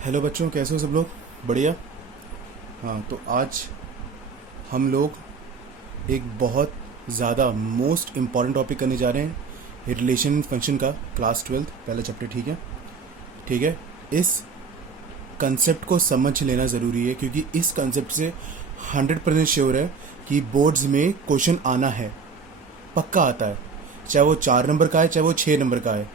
Hello बच्चों, कैसे हो सब लोग? बढ़िया। हाँ, तो आज हम लोग एक बहुत ज़्यादा मोस्ट इम्पॉर्टेंट टॉपिक करने जा रहे हैं, रिलेशन फंक्शन का, क्लास 12 पहला चैप्टर। ठीक है? ठीक है। इस कंसेप्ट को समझ लेना ज़रूरी है क्योंकि इस कंसेप्ट से 100% श्योर है कि बोर्ड्स में क्वेश्चन आना है, पक्का आता है। चाहे वो 4 नंबर का है, चाहे वो 6 नंबर का है।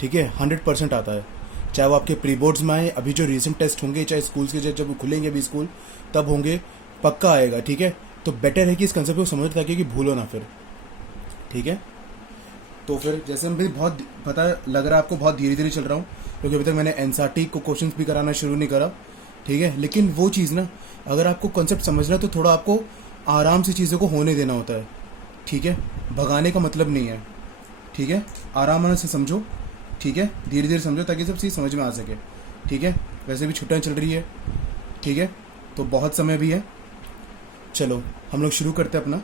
ठीक है? 100% आता है। चाहे वो आपके प्री बोर्ड्स में आए, अभी जो रीसेंट टेस्ट होंगे, चाहे स्कूल्स के जब वो खुलेंगे अभी स्कूल, तब होंगे, पक्का आएगा। ठीक है? तो बेटर है कि इस कंसेप्ट को समझ ताकि कि भूलो ना फिर। ठीक है? तो फिर जैसे मैं भी बहुत पता लग रहा है आपको बहुत धीरे धीरे चल रहा हूँ क्योंकि अभी तक मैंने एनसीईआरटी को क्वेश्चंस भी कराना शुरू नहीं करा। ठीक है? लेकिन वो चीज़ ना, अगर आपको कॉन्सेप्ट समझना है तो थोड़ा आपको आराम से चीज़ों को होने देना होता है। ठीक है? भगाने का मतलब नहीं है। ठीक है? आराम से समझो। ठीक है? धीरे धीरे समझो ताकि सब चीज़ समझ में आ सके। ठीक है? वैसे भी छुट्टियाँ चल रही है। ठीक है? तो बहुत समय भी है। चलो हम लोग शुरू करते हैं अपना।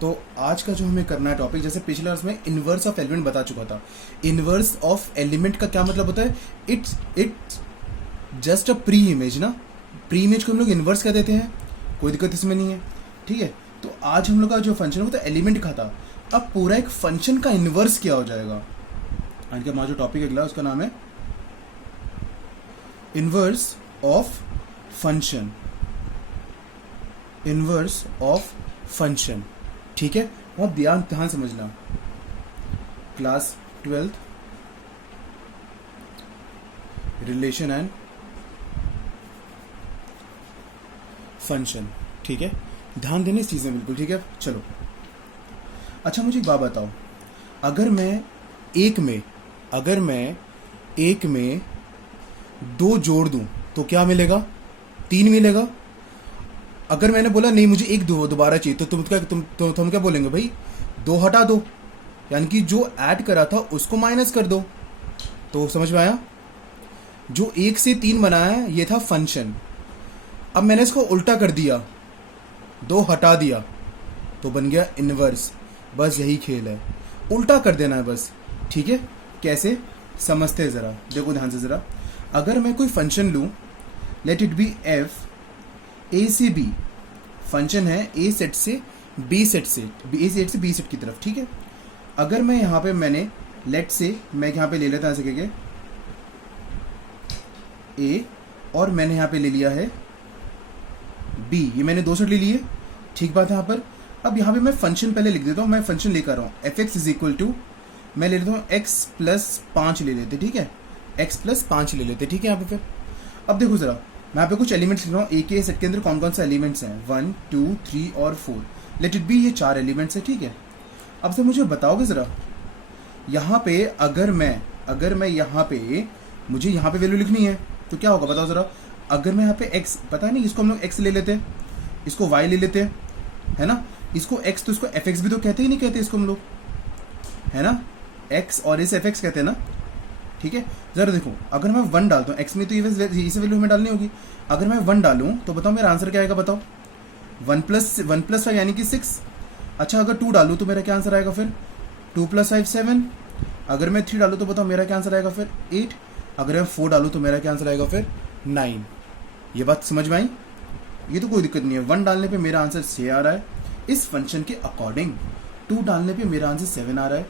तो आज का जो हमें करना है टॉपिक, जैसे पिछले क्लास में इन्वर्स ऑफ एलिमेंट बता चुका था। इन्वर्स ऑफ एलिमेंट का क्या मतलब होता है? It's just a pre image ना। प्री इमेज को हम लोग इन्वर्स कह देते हैं, कोई दिक्कत इसमें नहीं है। ठीक है? तो आज हम लोग का जो फंक्शन है वो तो एलिमेंट का था। अब पूरा एक फंक्शन का इन्वर्स क्या हो जाएगा। आज का हमारा जो टॉपिक अगला उसका नाम है inverse of function. Inverse of function. ठीक है? बहुत ध्यान ध्यान समझना। Class 12 relation and function. ठीक है? ध्यान देने इस चीज़ में बिल्कुल। ठीक है? चलो, अच्छा मुझे एक बात बताओ, अगर मैं एक में 2 जोड़ दूं तो क्या मिलेगा? 3 मिलेगा। अगर मैंने बोला नहीं मुझे एक दोबारा चाहिए तो तुम क्या बोलेंगे? भाई 2 हटा दो, यानी कि जो ऐड करा था उसको माइनस कर दो। तो समझ में आया? जो 1 से 3 बनाया है ये था फंक्शन। अब मैंने इसको उल्टा कर दिया, 2 हटा दिया तो बन गया इन्वर्स। बस यही खेल है, उल्टा कर देना है बस। ठीक है? कैसे समझते हैं ज़रा, देखो ध्यान से ज़रा। अगर मैं कोई फंक्शन लूँ, let it be F A से बी, फंक्शन है ए सेट से बी सेट की तरफ। ठीक है? अगर मैं यहाँ पे लेट से मैं यहाँ पे ले लेता ऐसे करके ए, और मैंने यहाँ पे ले लिया है बी, ये मैंने 2 सेट ले लिए। ठीक बात है यहाँ पर। अब यहाँ पे मैं फंक्शन पहले लिख देता हूँ, मैं फंक्शन लेकर आ रहा हूँ f x is equal to, मैं ले लेता हूँ एक्स प्लस 5 ले लेते। ठीक है? एक्स प्लस 5 ले लेते। ठीक है? यहाँ पे फिर अब देखो ज़रा, मैं यहाँ पे कुछ एलिमेंट्स लिख रहा हूँ। ए के सेट के अंदर कौन कौन से एलिमेंट्स हैं? 1 2 3 और 4। लेट इट बी, ये 4 एलिमेंट्स है। ठीक है? अब से मुझे बताओगे ज़रा, यहाँ पे अगर मैं यहाँ पे मुझे यहाँ पे वैल्यू लिखनी है तो क्या होगा बताओ ज़रा। अगर मैं यहाँ पे x, पता नहीं इसको हम लोग x ले लेते हैं, इसको y ले लेते हैं, है ना? इसको x तो इसको fx भी तो कहते ही नहीं कहते इसको हम लोग, है ना? x और इस fx कहते हैं ना। ठीक है? ज़रा देखो, अगर मैं 1 डालता हूँ x में तो इसे वैल्यू हमें डालनी होगी। अगर मैं 1 डालूँ तो बताओ मेरा आंसर क्या आएगा? बताओ 1 + 5 यानी कि 6। अच्छा, अगर 2 डालूँ तो मेरा क्या आंसर आएगा फिर? 2 + 5 7। अगर मैं 3 डालूँ तो बताओ मेरा क्या आंसर आएगा फिर? 8। अगर मैं 4 डालूँ तो मेरा क्या आंसर आएगा फिर? 9। ये बात समझ में आई? ये तो कोई दिक्कत नहीं है। 1 डालने पे मेरा आंसर 6 आ रहा है इस फंक्शन के अकॉर्डिंग, 2 डालने पे मेरा आंसर 7 आ रहा है,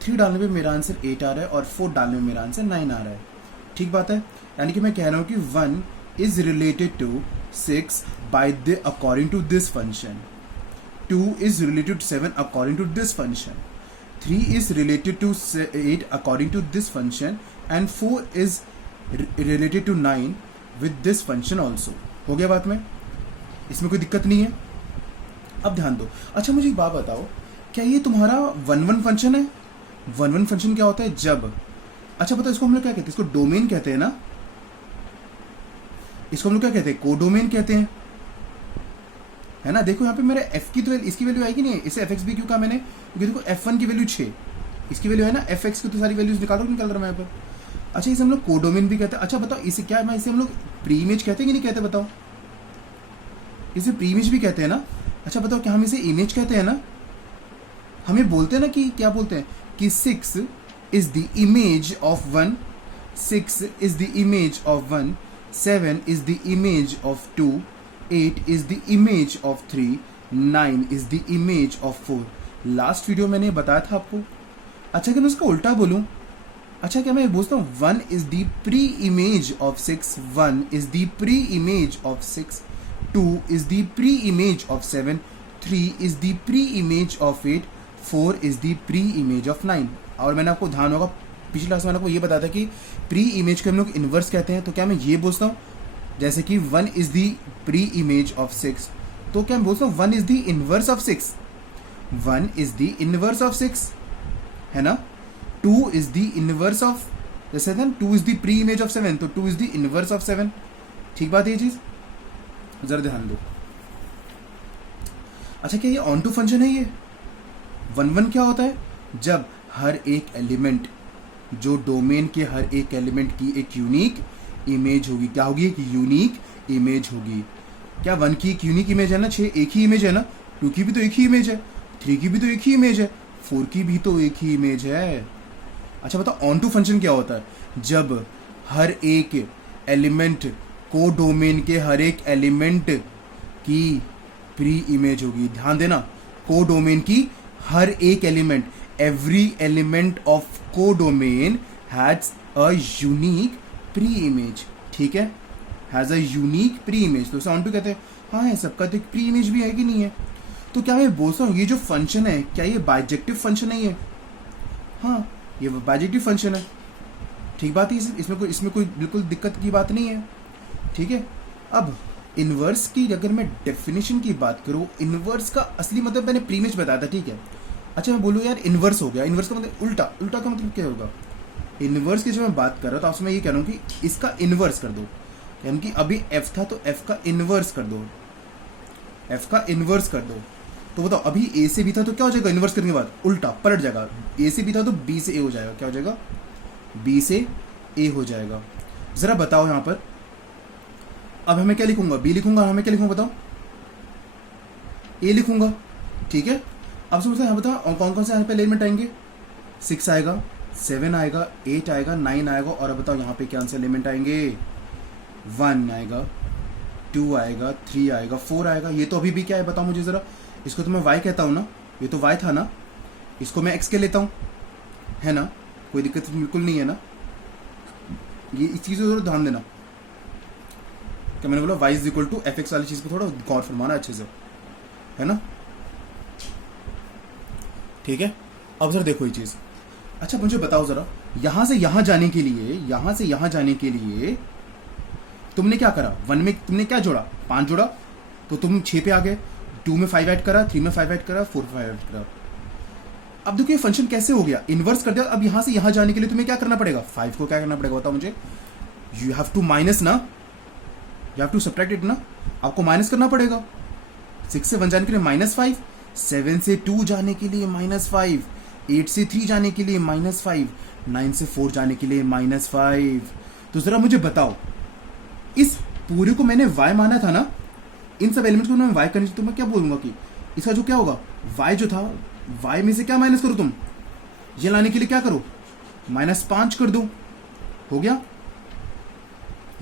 3 डालने पे मेरा आंसर 8 आ रहा है और 4 डालने में मेरा आंसर 9 आ रहा है। ठीक बात है? यानी कि मैं कह रहा हूँ कि 1 is related to 6 by the according to this function, 2 is related to 7 according to this function, 3 is related to 8 according to this function and 4 is related to 9 with this function also। हो गया बात में? इसमें कोई दिक्कत नहीं है। अब ध्यान दो। अच्छा मुझे एक बात बताओ, क्या ये तुम्हारा 1 फंक्शन है? 1 फंक्शन क्या होता है? जब, अच्छा बताओ इसको हम लोग क्या कहते हैं? इसको डोमेन कहते हैं ना। इसको हम लोग क्या कहते हैं? कोडोमेन कहते हैं, है ना? देखो यहाँ पे मेरा f की तो इसकी वैल्यू आएगी नहीं, इसे fx भी क्यों कहा मैंने? क्योंकि देखो f1 की वैल्यू 6, इसकी वैल्यू है ना, fx की तो सारी वैल्यूज निकाल रहा मैं यहाँ पर। अच्छा, इसे हम लोग कोडोमेन भी कहते हैं। अच्छा बताओ इसे क्या, मैं इसे हम लोग प्री इमेज कहते हैं कि नहीं कहते? बताओ, इसे प्री इमेज भी कहते हैं ना। अच्छा बताओ, क्या हम इसे इमेज कहते हैं ना? हमें बोलते हैं ना कि क्या बोलते हैं कि 6 is the image of 1, 6 is the image of 1, 7 is the image of 2, 8 is the image of 3, 9 is the image of 4. Last video मैंने बताया था आपको. अच्छा क्या मैं उसका उल्टा बोलूं? अच्छा क्या मैं बोलता हूँ 1 is the pre image of 6, 1 is the pre image of 6, 2 is the pre image of 7, 3 is the pre image of 8, 4 is the pre image of 9. और मैंने आपको ध्यान होगा पिछली क्लास में मैंने आपको ये बताया था कि प्री इमेज को हम लोग इन्वर्स कहते हैं. तो क्या मैं ये बोलता हूँ जैसे कि 1 is the pre image of 6, तो क्या मैं बोलता हूँ 1 is the inverse of 6, 1 is the inverse of 6 है ना. 2 is the inverse of, जैसे था 2 is the pre image of 7, तो 2 is the inverse of 7. ठीक बात है ये चीज, जरा ध्यान दो. अच्छा क्या ये ऑन टू फंक्शन है? ये 1 क्या होता है? जब हर एक एलिमेंट, जो डोमेन के हर एक एलिमेंट की एक यूनिक इमेज होगी. क्या होगी? एक यूनिक इमेज होगी. क्या 1 की एक यूनिक इमेज है ना, 6 एक ही इमेज है ना, 2 की भी तो एक ही इमेज है, 3 की भी तो एक ही इमेज है, 4 की भी तो एक ही इमेज है. अच्छा बताओ ऑन टू फंक्शन क्या होता है? जब हर एक एलिमेंट को डोमेन के हर एक एलिमेंट की प्री इमेज होगी. ध्यान देना, को डोमेन की हर एक element, every element of codomain has a unique pre-image. ठीक है, has a unique pre-image. तो ऑन टू कहते हैं. हाँ है, सबका तो एक प्री इमेज भी है कि नहीं है. तो क्या मैं बोलता हूँ ये जो फंक्शन है क्या ये बाइजेक्टिव फंक्शन है? ये हाँ, ये बाइजेक्टिव फंक्शन है. ठीक बात है, इसमें कोई बिल्कुल दिक्कत की बात नहीं है. ठीक है. अब इनवर्स की अगर मैं डेफिनेशन की बात करूँ, इनवर्स का असली मतलब मैंने प्री इमेज बताया था. ठीक है. अच्छा मैं बोलूँ यार इन्वर्स हो गया. इन्वर्स का मतलब उल्टा. उल्टा का मतलब क्या होगा? इन्वर्स की जो मैं बात कर रहा हूँ तो आपसे मैं ये कह रहा हूँ कि इसका इन्वर्स कर दो. यानी कि अभी एफ था तो एफ का इन्वर्स कर दो. एफ का इन्वर्स कर दो. तो बताओ अभी ए से बी था तो क्या हो जाएगा? इन्वर्स करने के बाद उल्टा पलट जाएगा. ए से बी था तो बी से ए हो जाएगा. क्या हो जाएगा? बी से ए हो जाएगा. जरा बताओ यहाँ पर अब हमें क्या लिखूंगा? बी लिखूंगा. हमें क्या लिखूंगा बताओ? ए लिखूंगा. ठीक है. अब समझते हैं. बताओ और कौन कौन से यहाँ पे एलिमेंट आएंगे? 6 आएगा, 7 आएगा, 8 आएगा, 9 आएगा. और अब बताओ यहाँ पे क्या से एलिमेंट आएंगे? 1 आएगा, 2 आएगा, 3 आएगा, 4 आएगा. ये तो अभी भी क्या है बताओ मुझे जरा. इसको तो मैं y कहता हूँ ना, ये तो y था ना, इसको मैं x के लेता हूँ, है ना. कोई दिक्कत बिल्कुल नहीं है ना. ये इस चीज़ को थोड़ा ध्यान देना. क्या मैंने बोला? y is equal to f x वाली चीज़ को थोड़ा गौर फरमाना अच्छे से, है ना. ठीक है. अब जरा देखो ये चीज. अच्छा मुझे बताओ जरा, यहां से यहां जाने के लिए, यहां से यहां जाने के लिए तुमने क्या करा? 1 में तुमने क्या जोड़ा? 5 जोड़ा तो तुम 6 पे आ गए. 2 में 5 ऐड करा, 3 में 5 ऐड करा, 4 में 5 ऐड करा. अब देखो ये फंक्शन कैसे हो गया? इन्वर्स कर दिया. अब यहां से यहां जाने के लिए तुम्हें क्या करना पड़ेगा? 5 को क्या करना पड़ेगा बताओ मुझे? यू हैव टू माइनस ना, you have to subtract it ना. आपको माइनस करना पड़ेगा. 6 से 1 जाने के लिए -5, 7 से 2 जाने के लिए -5, 8 से 3 जाने के लिए -5, 9 से 4 जाने के लिए -5. तो जरा मुझे बताओ, इस पूरे को मैंने y माना था ना, इन सब एलिमेंट्स को मैं y करनी, तो मैं क्या बोलूंगा कि इसका जो क्या होगा? y जो था, y में से क्या माइनस करो तुम? ये लाने के लिए क्या करो? -5 कर दो. हो गया.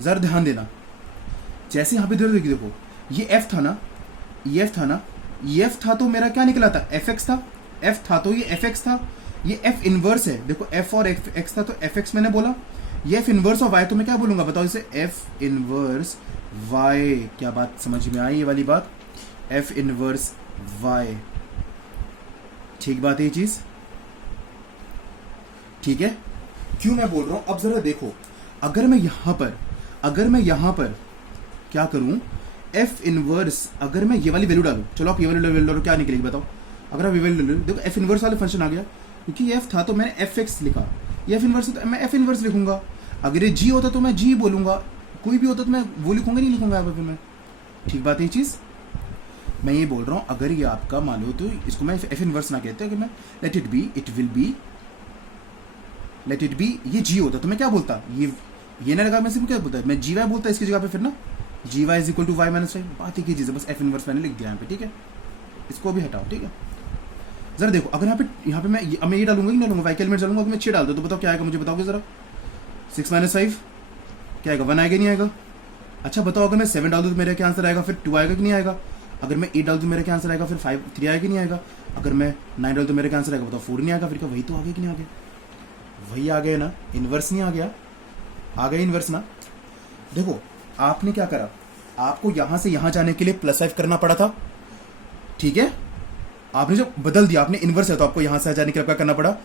जरा ध्यान देना. जैसे यहां पे देखो, ये f था ना, ये f था ना, ये f था तो मेरा क्या निकला था? fx था. f था तो ये fx था. ये f इनवर्स है. देखो f और x था तो fx मैंने बोला. ये f इनवर्स ऑफ y तो मैं क्या बोलूंगा बताओ इसे? f inverse y. क्या बात समझ में आई ये वाली बात? f inverse y. ठीक बात है ये चीज. ठीक है. क्यों मैं बोल रहा हूं? अब जरा देखो, अगर मैं यहां पर क्या करूं? एफ इनवर्स, अगर मैं ये वाली वैल्यू डालूं, चलो आप ये वाली वैल्यू डालो, क्या निकलेगी बताओ? अगर आप ये वैल्यू डालो, देखो एफ इनवर्स वाले फंक्शन आ गया, क्योंकि ये एफ था तो मैंने एफ एक्स लिखा. ये एफ इनवर्स तो मैं एफ इनवर्स लिखूंगा. अगर ये जी होता तो मैं जी बोलूंगा. कोई भी होता तो मैं वो लिखूंगा, नहीं लिखूंगा यहाँ पे मैं. ठीक बात है ये चीज. मैं ये बोल रहा हूँ अगर ये आपका मान लो तो इसको मैं एफ इनवर्स ना कहते, अगर मैं let it be, it will be, let it be, ये जी होता तो मैं क्या बोलता? ये ना लगा, मैं सिर्फ क्या बोलता? मैं जी वाई बोलता इसकी जगह पे फिर ना. G Y is equal to Y minus Y. बात एक ही चीज़ है, बस एफ इनवर्स मैंने लिख दिया यहाँ पे. ठीक है. इसको भी हटाओ. ठीक है. जरा देखो, अगर यहाँ पे मैं ये डालूंगा कि नहीं डालूंगा? वाई के एलिमेंट डालूंगा. अगर मैं 6 डाल दो तो बताओ क्या आएगा? मुझे बताओगे जरा. 6 माइनस 5 क्या आएगा, 1 आएगा नहीं आएगा। अच्छा बताओ, अगर मैं 7 डाल दूँ तो मेरा क्या आंसर आएगा, फिर 2 आएगा कि नहीं आएगा। अगर मैं 8 डाल दूँ मेरा क्या आंसर आएगा, फिर 3 आएगा कि नहीं आएगा। अगर मैं 9 डाल तो मेरा क्या आंसर आएगा, बताओ 4 नहीं आएगा। फिर क्या वही तो आ गया कि नहीं आ गया, वही आ गया ना, इन्वर्स नहीं आ गया, आ गया इन्वर्स ना। देखो आपने क्या करा, आपको यहां से यहां जाने के लिए +5 करना पड़ा था, ठीक है। आपने जो बदल दिया, आपने इन्वर्स है तो आपको यहां से जाने के लिए क्या करना पड़ा,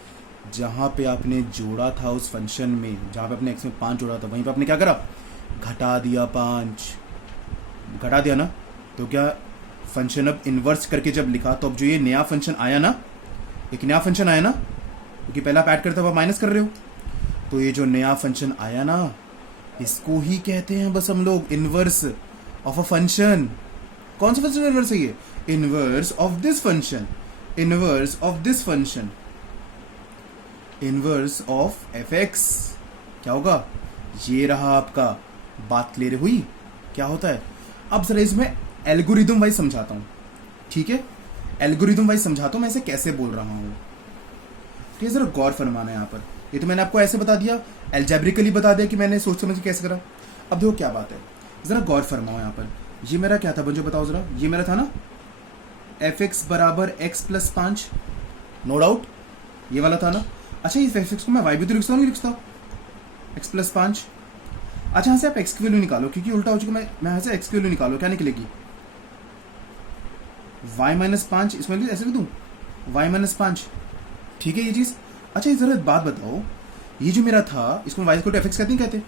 जहां पे आपने जोड़ा था उस फंक्शन में, जहां पे आपने x में 5 जोड़ा था, वहीं पे आपने क्या करा, घटा दिया 5, घटा दिया ना। तो क्या फंक्शन अब इन्वर्स करके जब लिखा तो अब जो ये नया फंक्शन आया ना, एक नया फंक्शन आया ना, क्योंकि पहला आप ऐड करते हो, माइनस कर रहे हो, तो ये जो नया फंक्शन आया ना, इसको ही कहते हैं बस हम लोग इन्वर्स ऑफ अ फंक्शन। कौन सा फंक्शन इन्वर्स है ये, inverse of this function, inverse of this function, inverse of fx। क्या होगा, ये रहा आपका, बात क्लियर हुई क्या होता है। अब जरा इसमें एल्गोरिदम वाइज समझाता हूं, ठीक है, एल्गोरिदम वाइज समझाता हूं मैं इसे कैसे बोल रहा हूं। ठीक है, जरा गौर फरमाना है यहाँ पर। ये तो मैंने आपको ऐसे बता दिया, एल्जेब्रिकली बता दिया कि मैंने सोच समझ के कैसे करा। अब देखो क्या बात है, जरा गौर फरमाओ यहाँ पर। ये मेरा क्या था बंजो, बताओ जरा, ये मेरा था ना fx बराबर x + 5, नो डाउट ये वाला था ना। अच्छा इस fx को मैं y भी तो लिखता हूँ, नहीं लिखता, x + 5। अच्छा यहाँ से आप x की वैल्यू निकालो, क्योंकि उल्टा हो चुका, मैं यहाँ से x की वैल्यू निकालो, क्या निकलेगी, y - 5, इसमें ऐसे लिख दूँ y - 5, ठीक है ये चीज़। अच्छा ये जरा बात बताओ, ये जो मेरा था इसको y = fx कहते हैं, कहते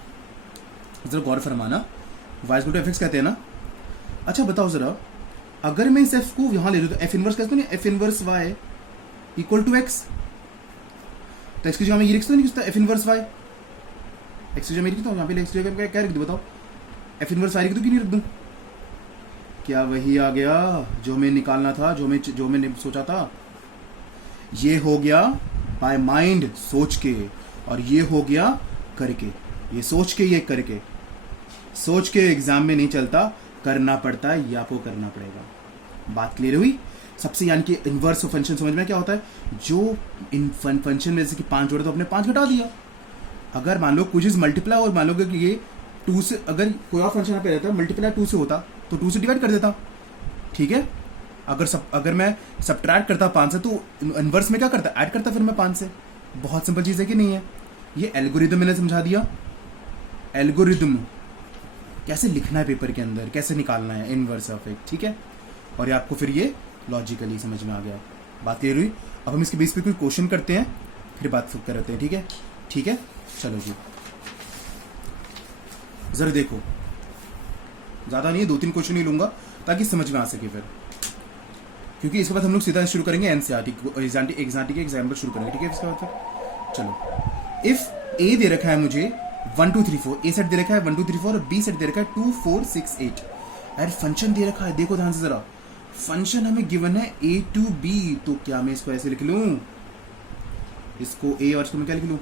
जरा गौर फरमाना, y = fx कहते हैं ना। अच्छा बताओ जरा, अगर मैं इस f को यहाँ ले लूँ तो f इनवर्स कहते हैं, f इनवर्स y = x, तो x की जगह मैं ये लिख सकता नहीं, f इनवर्स y, x की जगह मैं लिखता हूँ, यहाँ पे x की जगह क्या लिख दूँ बताओ, f इनवर्स y लिख दूँ कि नहीं लिख दूँ। क्या वही आ गया जो मैं निकालना था, जो मैंने सोचा था। ये हो गया बाय माइंड, सोच के, और ये हो गया करके। ये सोच के, ये करके, सोच के एग्जाम में नहीं चलता, करना पड़ता है, ये आपको करना पड़ेगा। बात क्लियर हुई सबसे, यानी कि इन्वर्स ऑफ फंक्शन समझ में क्या होता है, जो इन फंक्शन में जैसे कि 5 जोड़े तो अपने 5 घटा दिया। अगर मान लो कुछ इज मल्टीप्लाई और मान लो कि ये 2 से, अगर कोई और फंक्शन यहाँ पे रहता मल्टीप्लाई 2 से होता तो 2 से डिवाइड कर देता, ठीक है। अगर मैं सब्ट्रैक्ट करता 5 से तो इन्वर्स में क्या करता, ऐड करता फिर मैं 5 से। बहुत सिंपल चीज़ है कि नहीं है। ये एल्गोरिदम मैंने समझा दिया, एल्गोरिदम कैसे लिखना है पेपर के अंदर, कैसे निकालना है इनवर्स ऑफ एक, ठीक है। और ये आपको फिर ये लॉजिकली समझ में आ गया, बात क्लियर हुई। अब हम इसके बेस पे कोई क्वेश्चन करते हैं, फिर बात करते हैं, ठीक है, ठीक है। चलो जी जरा देखो, ज़्यादा नहीं, 2-3 क्वेश्चन ही लूंगा ताकि समझ में आ सके फिर, क्योंकि इसके बाद हम लोग सीधा शुरू करेंगे एनसीईआरटी के एग्जाम्पल शुरू करेंगे, ठीक है। इसके बाद फिर चलो, इफ ए दे रखा है मुझे 1 2 3 4, ए सेट दे रखा है 1 2 3 4 और बी सेट दे रखा है 2 4 6 8। यार फंक्शन दे रखा है, देखो ध्यान से जरा, फंक्शन हमें गिवन है a to b, तो क्या मैं इसको ऐसे लिख लूं, इसको a और इसको मैं क्या लिख लूं,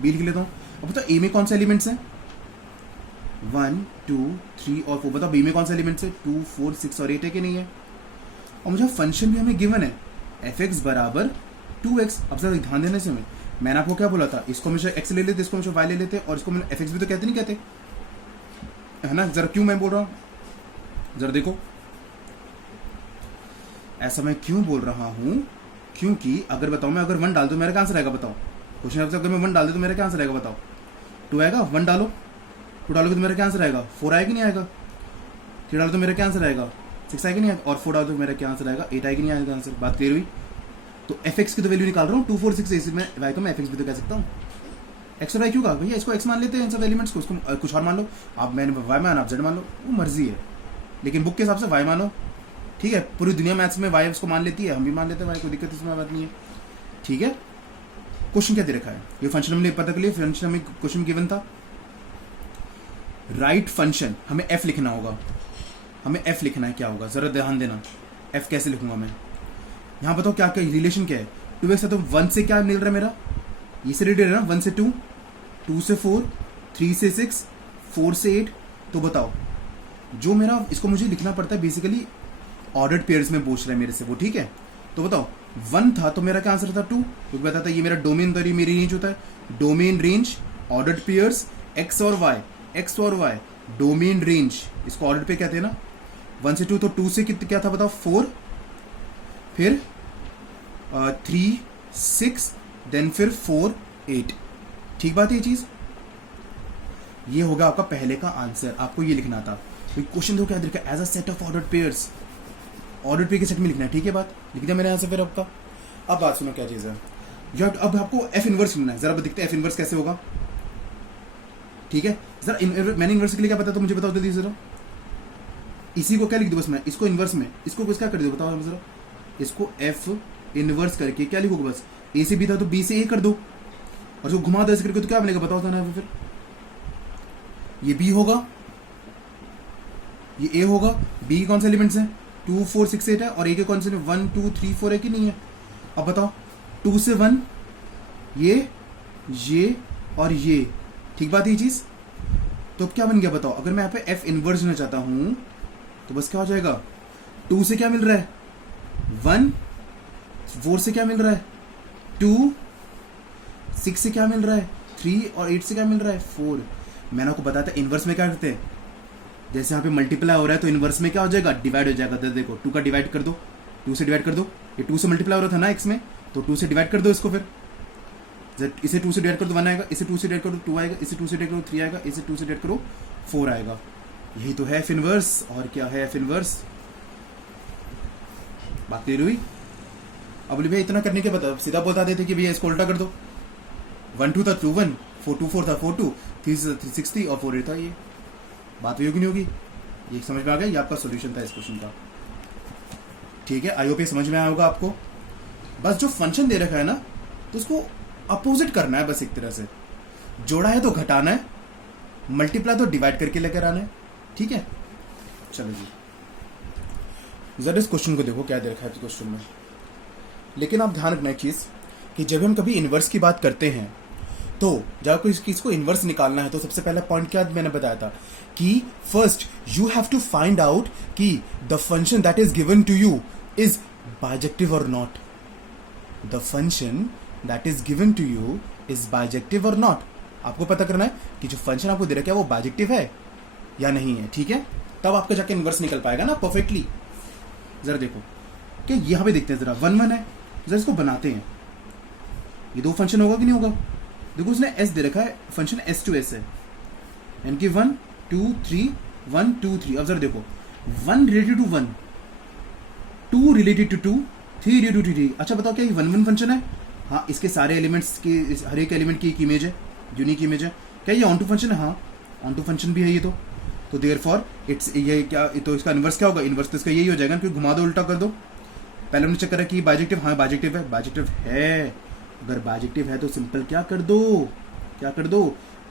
b लिख लेता हूं। अब बताओ a में कौन से एलिमेंट्स हैं, 1 2 3 और 4, बताओ b में कौन से एलिमेंट्स है, 2 4 6 और 8 है कि नहीं है। और मुझे फंक्शन भी हमें गिवन है fx बराबर 2x। अब जरा ध्यान देने से मैंने आपको क्या बोला था, इसको हमेशा x ले लेते, इसको हमेशा y ले लेते, और इसको मैंने fx भी तो कहते नहीं कहते, है ना। जरा क्यों मैं बोल रहा हूं, जरा देखो ऐसा मैं क्यों बोल रहा हूं, क्योंकि अगर बताओ मैं अगर 1 डाल दो मेरा क्या आंसर आएगा, बताओ क्वेश्चन अगर मैं 1 डाल दो तो मेरा क्या आंसर आएगा, बताओ 2 आएगा। 1 डालो, 2 डालोगे तो मेरा क्या आंसर आएगा, 4 आएगा नहीं आएगा। 3 डालो तो मेरा क्या आंसर आएगा, 6 आएगा नहीं आएगा। और 4 डालो तो मेरा क्या आंसर आएगा, 8 आएगा नहीं आएगा आंसर। बात क्लियर हुई। तो fx की तो वैल्यू निकाल रहा हूँ 2 4 6 8 में, y को मैं fx भी तो कह सकता हूँ। x और y क्यों कहा भैया, इसको x मान लेते हैं इन सब एलिमेंट्स को, उसको कुछ और मान लो आप, मैंने y मान आप z मान लो, वो मर्जी है, लेकिन बुक के हिसाब से y मानो, ठीक है। पूरी दुनिया मैथ्स में y उसको मान लेती है, हम भी मान लेते हैं y, कोई दिक्कत इसमें बात नहीं है, ठीक है। क्वेश्चन क्या दे रखा है, ये फंक्शन हमने पता कर लिया, फंक्शन हमें क्वेश्चन गिवन था, राइट फंक्शन हमें f लिखना होगा, हमें f लिखना है, क्या होगा जरा ध्यान देना, f कैसे लिखूंगा मैं, यहाँ बताओ क्या क्या रिलेशन क्या है, 2x है तो 1 से क्या मिल रहा है मेरा, ये से रिलेटेड है ना, 1 से 2, 2 से 4, 3 से 6, 4 से 8। तो बताओ जो मेरा, इसको मुझे लिखना पड़ता है बेसिकली ऑर्डर्ड पेयर्स में पूछ रहा है मेरे से वो, ठीक है। तो बताओ 1 था तो मेरा क्या आंसर था 2, क्योंकि बताता है ये मेरा डोमेन, तो ये मेरी रेंज होता है, domain range ordered pairs x और वाई, डोमेन रेंज, इसको ऑर्डर्ड पे कहते हैं ना, 1 से 2, तो 2 से क्या था बताओ 4, फिर 3 6, देन फिर 4 8। ठीक बात है ये चीज, ये होगा आपका पहले का आंसर। आपको ये लिखना था, तो क्वेश्चन तो क्या देखा, as a set of ordered pairs, ordered pair के सेट में लिखना है। ठीक है, बात लिख दिया मैंने यहाँ से। फिर आपका अब बात सुनो क्या चीज़ है यार, अब आपको एफ इनवर्स लिखना है। जरा दिखते हैं एफ इनवर्स कैसे होगा। ठीक है, जरा मैंने इनवर्स के लिए क्या पता, तो मुझे बताओ जल्दी जरा। इसी को क्या लिख दो बस मैं, इसको इनवर्स में, इसको बस क्या कर दो बताओ जरा, इसको एफ इनवर्स करके क्या लिखोगे बस, ए से बी था तो बी से ए कर दो, और उसको घुमा दो ऐसे करके, तो क्या बनेगा बताओ ना। फिर ये बी होगा, ये ए होगा, बी के कौन से एलिमेंट्स हैं 2 4 6 8 है, और ए के कौन से 1 2 3 4 है कि नहीं है। अब बताओ 2 से 1 ये और ये। ठीक बात है ये चीज, तो अब क्या बन गया बताओ। अगर मैं यहाँ पे एफ इनवर्स लेना चाहता हूं तो बस क्या हो जाएगा, 2 से क्या मिल रहा है 1, 4 से क्या मिल रहा है 2, 6 से क्या मिल रहा है 3, और 8 से क्या मिल रहा है 4। मैंने आपको बताया था इनवर्स में क्या करते हैं, जैसे यहाँ पे मल्टीप्लाई हो रहा है तो इनवर्स में क्या हो जाएगा, डिवाइड हो जाएगा। तो देखो 2 का डिवाइड कर दो, 2 से डिवाइड कर दो, ये 2 से मल्टीप्लाई हो रहा था ना x में, तो 2 से डिवाइड कर दो इसको। फिर इसे 2 से डिवाइड कर दो 1 आएगा, इसे 2 से डिवाइड करो 2 आएगा, इसे 2 से डिवाइड करो 3 आएगा, इसे 2 से डिवाइड करो 4 आएगा। यही तो है एफ इनवर्स। और क्या है एफ इनवर्स, बात क्लियर हुई। अब बोले भैया इतना करने के बाद सीधा बता देते कि भैया इसको उल्टा कर दो, 1 2 था 2 1, 4 2 4 था 4 2, 3 6 थी और 4 8 था। ये बात हुई होगी नहीं होगी, ये समझ में आ गया, ये आपका सॉल्यूशन था इस क्वेश्चन का। ठीक है, आई होप ये समझ में आया होगा आपको। बस जो फंक्शन दे रखा है ना, तो उसको अपोजिट करना है बस, एक तरह से जोड़ा है तो घटाना है, मल्टीप्लाई तो डिवाइड करके लेकर आना है। ठीक है, चलो जी जरा इस क्वेश्चन को देखो क्या दे रखा है क्वेश्चन में। लेकिन आप ध्यान रखना एक चीज कि जब हम कभी इनवर्स की बात करते हैं, तो जब आपको इस चीज को इनवर्स निकालना है तो सबसे पहला पॉइंट क्या मैंने बताया था कि first you have to find out कि the function that is given to you is bijective और not. The function that is given to you is bijective और नॉट। आपको पता करना है कि जो फंक्शन आपको दे रखा है वो बाइजेक्टिव है या नहीं है। ठीक है, तब आपका जाके इनवर्स निकल पाएगा ना परफेक्टली। जरा देखो कि यहां पे देखते हैं, जरा 1 1 है, जरा इसको बनाते हैं। ये 2 फंक्शन होगा कि नहीं होगा। देखो उसने एस दे रखा है, फंक्शन एस टू एस है, यानी कि 1 2 3 1 2 3। अब जरा देखो 1 related to 1, 2 related to 2, 3 related to 3। अच्छा बताओ क्या ये 1 1 फंक्शन है। हाँ, इसके सारे एलिमेंट्स के हर एक एलिमेंट की एक इमेज है, यूनिक इमेज है। क्या ये ऑन टू फंक्शन है। हाँ, ऑन टू फंक्शन भी है ये तो देयरफॉर इट्स ये क्या, तो इसका इनवर्स क्या होगा, इनवर्स तो इसका यही हो जाएगा, क्योंकि घुमा दो उल्टा कर दो। पहले हमने चेक करा कि बाइजेक्टिव, हाँ बाइजेक्टिव है, बाइजेक्टिव है। अगर बाइजेक्टिव है तो सिंपल क्या कर दो,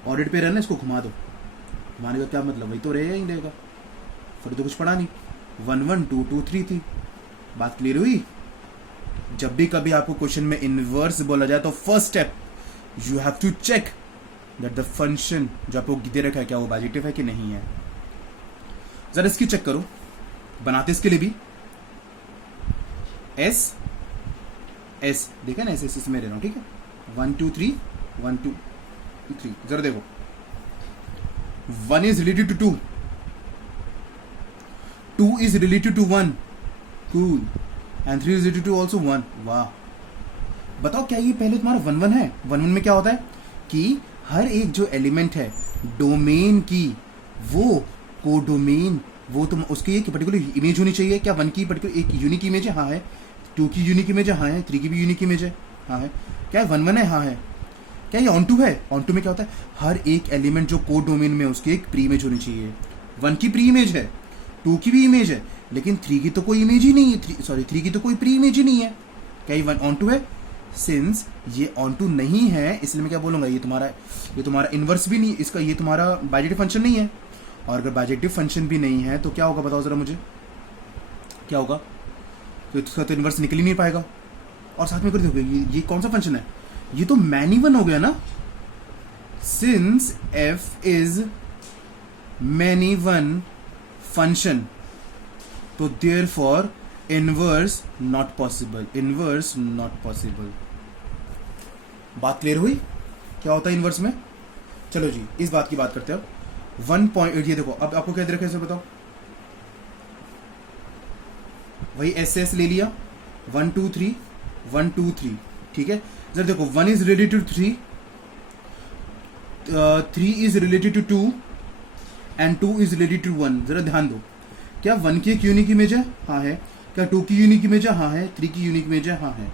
ऑर्डर्ड पे रहना, इसको घुमा दो। घुमाने का क्या मतलब, वही तो रहेगा ही रहेगा, फिर तो कुछ पढ़ा नहीं। 1 1 2 2 3 थी। बात क्लियर हुई। जब भी कभी आपको क्वेश्चन में इनवर्स बोला जाए तो first step you have to check that the function जो आपको दे रखा है क्या वो बाइजेक्टिव है कि नहीं है। जरा इसकी चेक करो, बनाते इसके लिए भी एस एस देखा ना, एस में ले रहा हूं। ठीक है, 1 2 3 1 2 3। जरा देखो 1 is related to 2, 2 is related to 1, cool, and 3 is related to also 1। वाह, बताओ क्या ये पहले तुम्हारा 1 1 है। 1 1 में क्या होता है कि हर एक जो एलिमेंट है डोमेन की, वो कोडोमेन, वो तुम उसकी एक पर्टिकुलर इमेज होनी चाहिए। क्या 1 की पर्टिकुलर एक यूनिक इमेज है। हाँ है। 2 की यूनिक इमेज है। हाँ है। 3 की भी यूनिक इमेज है। हाँ है। क्या 1 1 है। हाँ है। क्या ये ऑन टू है। ऑन टू में क्या होता है, हर एक एलिमेंट जो कोड डोमेन में उसकी एक प्री इमेज होनी चाहिए। 1 की प्री इमेज है, 2 की भी इमेज है, लेकिन 3 की तो कोई इमेज ही नहीं है। 3 की तो कोई प्री इमेज ही नहीं है। क्या ये ऑन टू है। सिंस ये ऑन टू नहीं है, इसलिए मैं क्या बोलूंगा, ये तुम्हारा इनवर्स भी नहीं, इसका ये तुम्हारा बाइजेक्टिव फंक्शन नहीं है। और अगर बाइजेक्टिव फंक्शन भी नहीं है तो क्या होगा बताओ जरा मुझे, क्या होगा। तो इसका तो इनवर्स निकल ही नहीं पाएगा। और साथ में कर दोगे ये कौन सा फंक्शन है, ये तो मैनी वन हो गया ना। Since F is many one function, तो therefore inverse not possible. Inverse not possible. बात क्लियर हुई क्या होता है इनवर्स में। चलो जी इस बात की बात करते हैं अब 1 ये देखो अब आपको क्या दे रखा है इसे बताओ, वही एस ले लिया 1 2 3 1 2 3 ठीक है। जरा देखो 1 is related to 3, 3 is related to 2 and 2 is related to 1। जरा ध्यान दो, क्या 1 की एक यूनिक इमेज है? हाँ है। क्या 2 की यूनिक इमेज है? हाँ है। 3 की यूनिक इमेज है? हाँ है।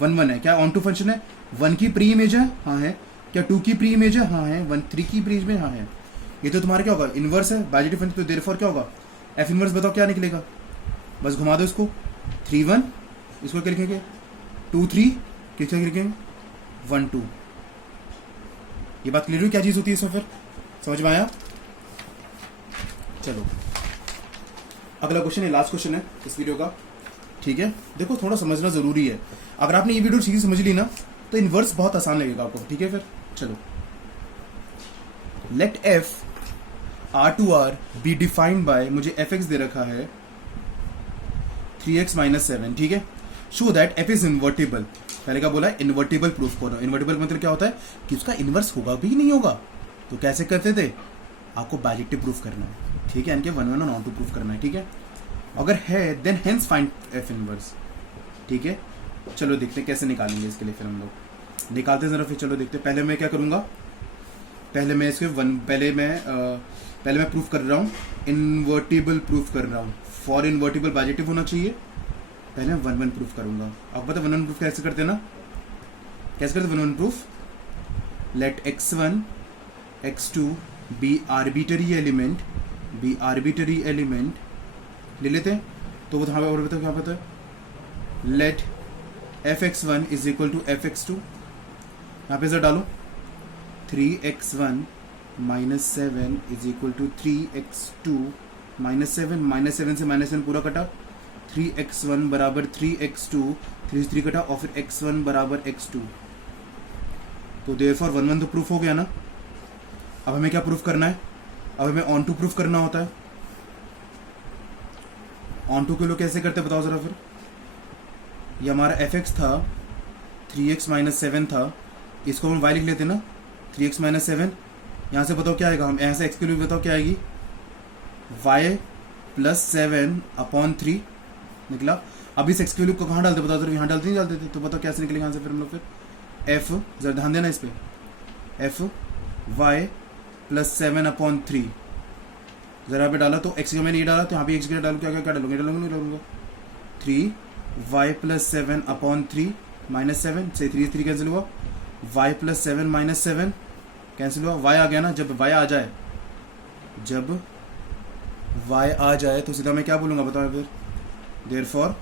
1 1 है। क्या ऑन टू फंक्शन है? 1 की प्री इमेज है? हाँ है। क्या 2 की प्री इमेज है? हाँ है। 3 की प्री इमेज? हाँ है। ये तो तुम्हारा क्या होगा, इनवर्स है बाइजेक्टिव फंक्शन, तो देयरफॉर क्या होगा, एफ इनवर्स बताओ क्या निकलेगा, बस घुमा दो इसको, 3 1 इसको क्या लिखेंगे, 2 3 क्या लिखेंगे, 1 2। ये बात क्लियर हुई क्या चीज होती है इसमें, फिर समझ में आया? चलो अगला क्वेश्चन है, लास्ट क्वेश्चन है इस वीडियो का, ठीक है। देखो थोड़ा समझना जरूरी है, अगर आपने ये वीडियो ठीक से समझ ली ना तो इनवर्स बहुत आसान लगेगा आपको, ठीक है। फिर चलो, let f R to R be defined by, मुझे एफ एक्स दे रखा है 3x - 7, ठीक है। Show that f is invertible, पहले क्या बोला है, इन्वर्टिबल प्रूफ करो। इन्वर्टिबल मतलब क्या होता है कि उसका इनवर्स होगा भी नहीं होगा, तो कैसे करते थे, आपको बाइजेक्टिव प्रूफ करना है, ठीक है, इनके 1 1 और नॉन टू प्रूफ करना है, ठीक है। अगर है then hence find f inverse, ठीक है। चलो देखते हैं कैसे निकालेंगे इसके लिए, फिर हम लोग निकालते हैं जरा, फिर चलो देखते हैं। पहले मैं क्या करूंगा, पहले मैं इसके पहले मैं प्रूफ कर रहा हूँ, इन्वर्टिबल प्रूफ कर रहा हूँ। फॉर इन्वर्टिबल बाइजेक्टिव होना चाहिए, पहले मैं 1 1 प्रूफ करूंगा। अब पता 1 1 प्रूफ कैसे करते हैं ना, कैसे करते 1 1 proof, let x1 x2 be arbitrary element ले लेते हैं, तो वो यहाँ पे और बताओ क्या पता है, late fx1 is equal to fx2, यहाँ पे जरा डालो 3x1 - 7 is equal to 3x2 - 7, -7 से -7 पूरा कटा, 3x1 बराबर 3x2, 3 3 कटा, और फिर x1 बराबर x2, तो देयरफॉर 1 1 तो प्रूफ हो गया ना। अब हमें क्या प्रूफ करना है, अब हमें ऑन टू प्रूफ करना होता है। ऑन टू के लोग कैसे करते बताओ जरा फिर, ये हमारा एफ एक्स था, 3x - 7 था, इसको हम y लिख लेते ना, 3x - 7, यहाँ से बताओ क्या आएगा, हम यहाँ से x के लिए बताओ क्या आएगी, y + 7/3 निकला। अब इस x की वैल्यू को कहाँ डालते बताओ जरा, यहाँ डालते नहीं डालते थे, तो बताओ कैसे निकलेगा यहाँ से फिर हम लोग, फिर f जरा ध्यान देना इस पे, f y + 7/3 जरा पे डाला, तो x का मैंने ये डाला, तो यहाँ पे x के लिए डालू, क्या क्या क्या डालूंगा, डालूंगा नहीं डालूंगा, 3y + 7/3 -7 से 3 3 कैंसिल हुआ, y + 7 - 7 कैंसिल हुआ, y आ गया ना। जब y आ जाए तो सीधा मैं क्या बोलूँगा बताओ फिर, therefore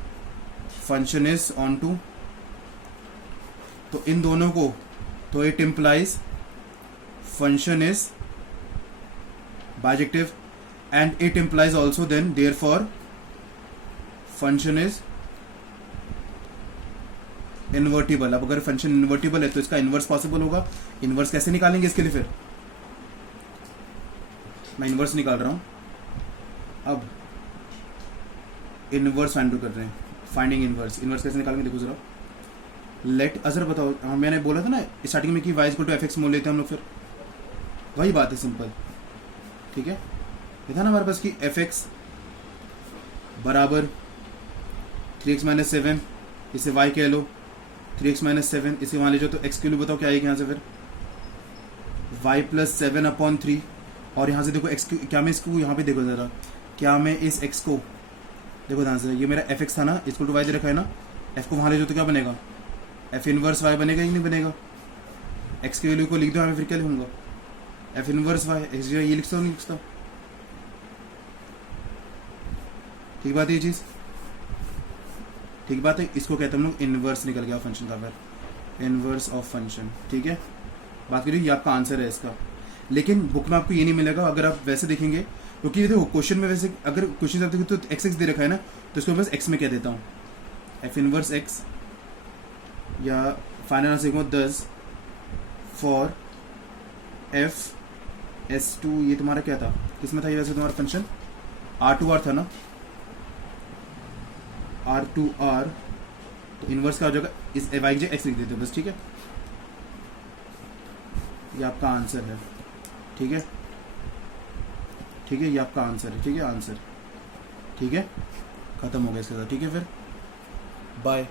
function is onto, तो इन दोनों को, तो it implies function is bijective and it implies also then therefore function is invertible. अब अगर फंक्शन इन्वर्टिबल है तो इसका इनवर्स पॉसिबल होगा। इनवर्स कैसे निकालेंगे इसके लिए, फिर मैं इनवर्स निकाल रहा हूं। अब इनवर्स फाइंड कर रहे हैं, फाइंडिंग इनवर्स। इनवर्स कैसे निकालेंगे देखो जरा, लेट अजर बताओ, हाँ मैंने बोला था ना स्टार्टिंग में कि y = fx मोल लेते हैं हम लोग, फिर वही बात है सिंपल, ठीक है। ये था ना हमारे पास कि fx बराबर 3x - 7, इसे y कह लो, 3x - 7 इसे वहाँ ले जाओ, तो x के लिए बताओ क्या आएगी यहाँ से, फिर y + 7/3, और यहाँ से देखो x क्या मैं इसको यहाँ पे देखो ज़रा, क्या मैं इस x को देखो ध्यान से, ये मेरा fx था ना, इसको टू y दे रखा है ना, f को वहाँ ले जाओ तो क्या बनेगा, f इनवर्स y बनेगा ही नहीं बनेगा। x की वैल्यू को लिख दो यहाँ पे, फिर क्या लिखूंगा, f इनवर्स y, x ये लिखता हूँ नहीं लिखता, ठीक बात है ये चीज़, ठीक बात है। इसको कहते हैं हम लोग इनवर्स, निकल गया फंक्शन का, फिर इनवर्स ऑफ फंक्शन, ठीक है। बात करिए ये आपका आंसर है इसका, लेकिन बुक में आपको ये नहीं मिलेगा अगर आप वैसे देखेंगे, क्योंकि देखो क्वेश्चन में वैसे अगर क्वेश्चन आते तो एक्स एक्स दे रखा है ना, तो इसको बस एक्स में कह देता हूँ, एफ इनवर्स एक्स, या फाइनल आंसर को 10 फॉर एफ S2, ये तुम्हारा क्या था, किसमें था ये वैसे तुम्हारा फंक्शन, R2R था ना, R2R, तो इनवर्स का हो जाएगा इस y एक्स लिख देते हो बस, ठीक है। ये आपका आंसर है, ठीक है, ठीक है, ये आपका आंसर है। ठीक है, आंसर, ठीक है, खत्म हो गया इसके साथ। ठीक है, फिर बाय।